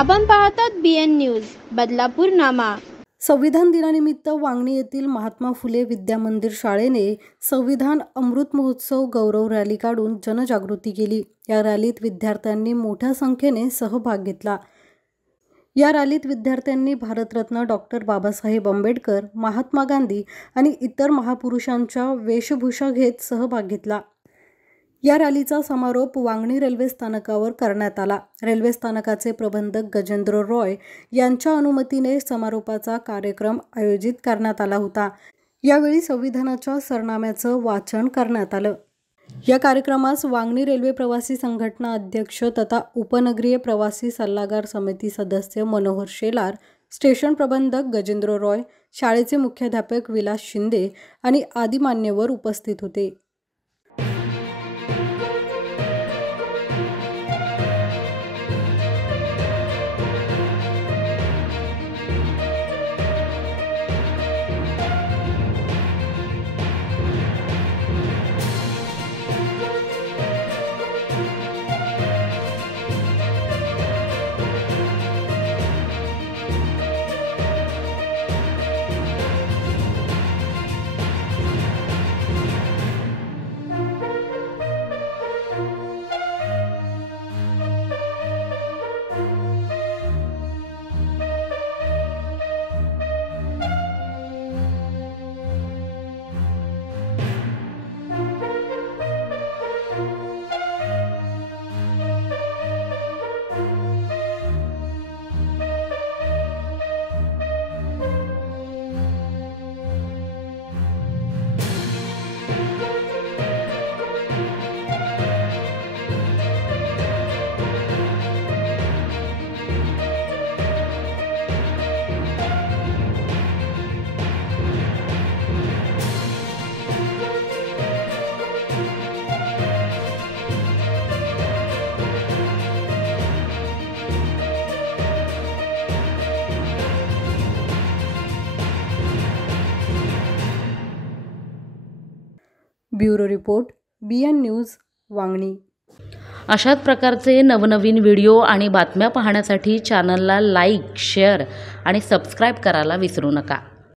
आपण पाहतात BN news Badlapur नामा। संविधान दिनानिमित्त वांगणी येथील महात्मा फुले विद्या मंदिर शाळेने संविधान अमृत महोत्सव गौरव रॅली काढून जनजागृती केली। या रॅलीत विद्यार्थ्यांनी मोठ्या संख्येने सहभाग घेतला। या रॅलीत विद्यार्थ्यांनी भारतरत्न डॉक्टर बाबासाहेब आंबेडकर, महात्मा गांधी आणि इतर महापुरुषांच्या वेशभूषा घेत सहभाग घेतला। या रॅलीचा समारोप वांगणी रेल्वे स्थानकावर करण्यात आला। रेल्वे स्थानकाचे प्रबंधक गजेंद्र रॉय यांच्या अनुमतीने समारोपाचा कार्यक्रम आयोजित करण्यात आला होता। यावेळी संविधानाच्या सरनाम्याचं वाचन करण्यात आलं। या कार्यक्रमास वांगणी रेल्वे प्रवासी संघटना अध्यक्ष तथा उपनगरीय प्रवासी सल्लागार समिती सदस्य मनोहर शेलार, स्टेशन प्रबंधक गजेंद्र रॉय, शाळेचे मुख्याध्यापक विलास शिंदे आणि आदी मान्यवर उपस्थित होते। Bureau report BN news Vangani. अशाच प्रकारचे नवनवीन व्हिडिओ आणि बातम्या पाहण्यासाठी चॅनलला लाईक, शेअर आणि सबस्क्राईब करायला विसरू नका।